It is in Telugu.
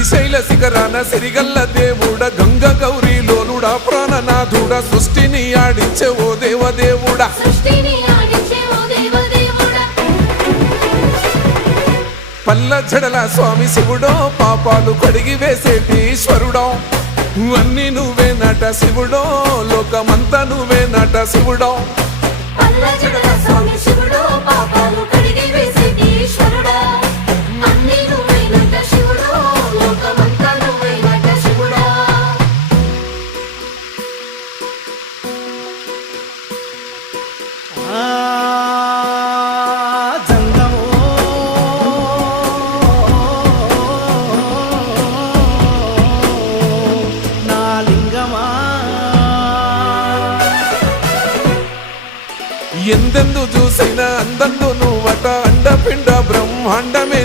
శ్రీశైల శిఖరాన సిరిగల్ల దేవుడ గంగ గౌరీ లోలుడా ప్రాణనాథుడ సృష్టిని ఆడించే ఓ దేవదేవుడా పల్ల జడల స్వామి శివుడో పాపాలు కడిగి వేసేటి ఈశ్వరుడో అన్ని నువ్వే నట శివుడో లోకమంతా నువ్వే నట శివుడో ఎందెందు చూసైనా అందందు నువ్వట అండపిండ బ్రహ్మాండమే